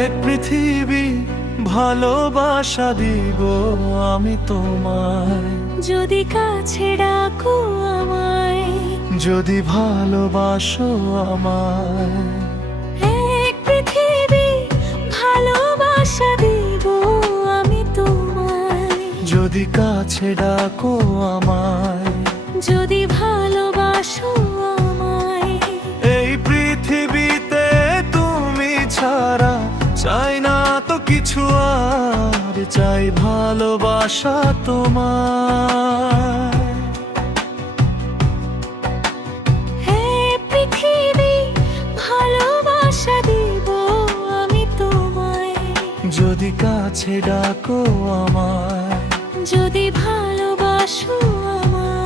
এক পৃথিবী ভালোবাসা দিব আমি তোমায়, যদি কাছে ডাকো আমায়, যদি ভালোবাসো আমায়। এক পৃথিবী ভালোবাসা দিব আমি তোমায়, যদি কাছে ডাকো আমায়, যদি ভালোবাসো আমায়। এই পৃথিবীতে তুমি ছাড়া চাই না তো কিছু আর, চাই ভালোবাসা তোমায়। এক পৃথিবী ভালোবাসা দিব আমি তোমায়, যদি কাছে ডাকো আমায়, যদি ভালোবাসো আমায়।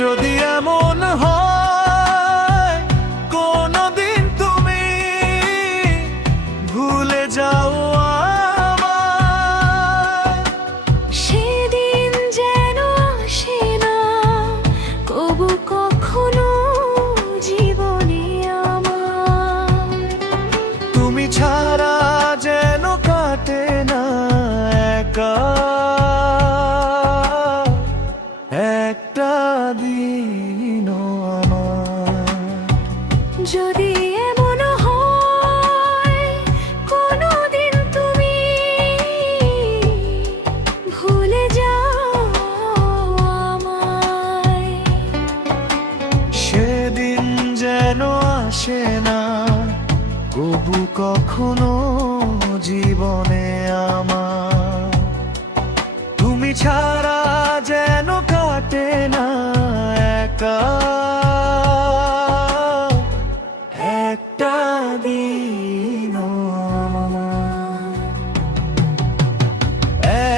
যদি এমন হয় কোনদিন তুমি ভুলে যাও আমায়, সেদিন যেন আসে না কবু কখনো জীবনে আমার, তুমি ছাড়া যেন কাটে না একা একটা দিনও আমার। যদি এমন হয় কোনদিন তুমি ভুলে যাও আমায়, সেদিন যেন আসে না কবু কখনো জীবনে আমার, তুমি ছাড়া যেন কাটে না একা একটা দিনও আমার।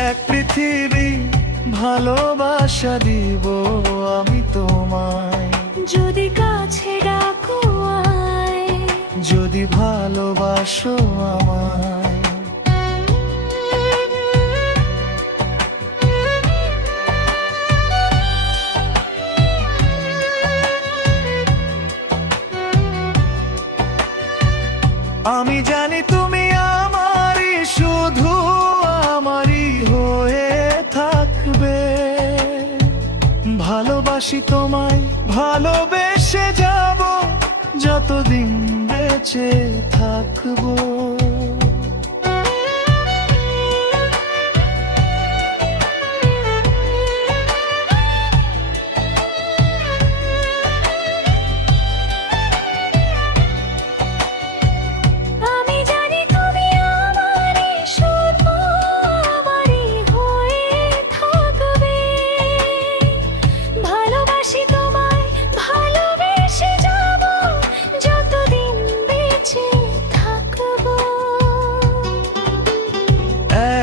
এক পৃথিবী ভালোবাসা দিব আমি তোমায়, যদি কাছে ডাকো আমায়, যদি ভালোবাসো আমায়। আমি জানি তুমি আমারই, শুধু আমারই হয়ে থাকবে। ভালোবাসি তোমায়, ভালোবেসে যাব যতদিন বেঁচে থাকবো। আমি জানি তুমি আমারই, শুধু আমারই হয়ে থাকবে। ভালোবাসি তোমায়, ভালোবেসে যাব যতদিন বেঁচে থাকবো।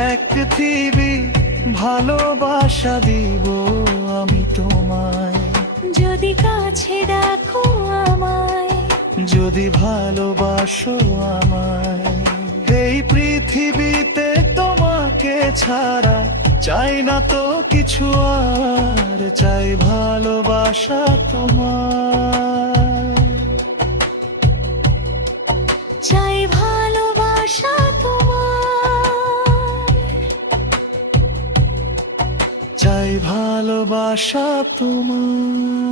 এক পৃথিবী ভালোবাসা দিব আমি তোমায়, যদি কাছে ডাকো আমায়, যদি ভালোবাসো আমায়। এই পৃথিবীতে তোমাকে ছাড়া চাই না তো কিছু আর, চাই ভালোবাসা তোমায়, চাই ভালোবাসা তোমায়, চাই ভালোবাসা তোমায়।